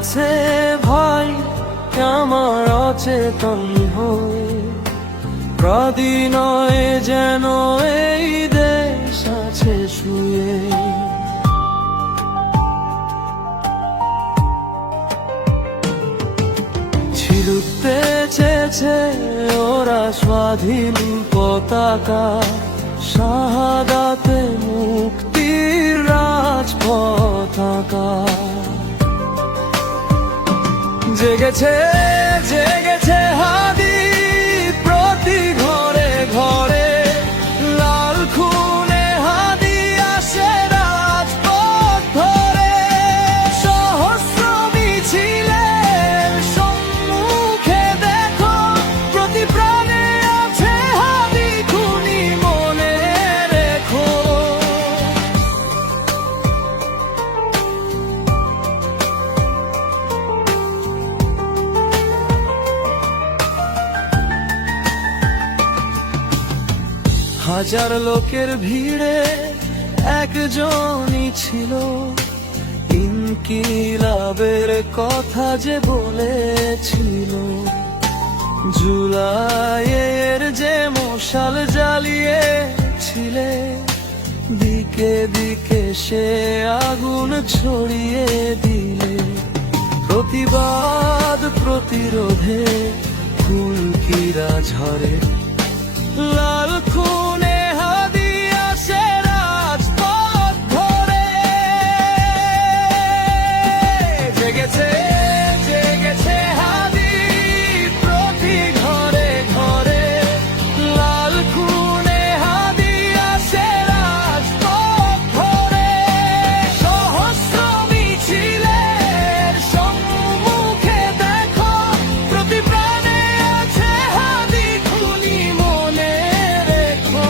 আছে ভাই আমার অচেতন হয়ে, প্রাদি নয় যেন এই দেশ আছে শুয়ে। ছিড়তে চেয়েছে ওরা স্বাধীন পতাকা, শাহাদাতে মুক্তির রাজ পতাকা। জেগেছে জেগেছে হাদি প্রতি ঘরে ঘরে, লাল খুনে হাদি আসে রাজপথ ধরে। সহস্র মিছিলের সম্মুখে দেখো, প্রতি প্রাণে আছে হাদি খুনি মনে রেখো। হাজার লোকের ভিড়ে একজনই ছিল, ইনকিলাবের কথা যে বলেছিল। জুলাইয়ের যে মশাল জ্বালিয়েছিলে, দিকে দিকে সে আগুন ছড়িয়ে দিলে। প্রতিবাদ প্রতিরোধে ফুলকিরা ঝরে, লাল খুনে হাদি আসে রাজপথ ধরে। জেগেছে জেগেছে হাদি প্রতি ঘরে ঘরে, লাল খুনে হাদি আসে রাজপথ ধরে। সহস্র মিছিলের সম্মুখে দেখো, প্রতি প্রাণে আছে হাদি খুনি মনে রেখো।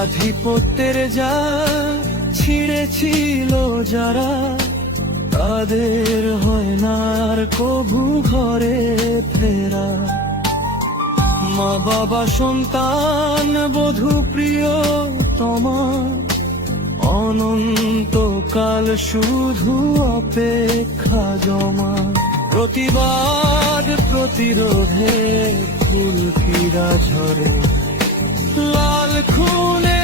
আধিপত্যের যা ছিঁড়েছিল যারা, তাদের হয় না আর কভু ঘরে ফেরা। মা বাবা সন্তান বধূ প্রিয়তমা, অনন্তকাল শুধু অপেক্ষা জমা। প্রতিবাদ প্রতিরোধে ফুলকিরা ঝরে, লাল খুনে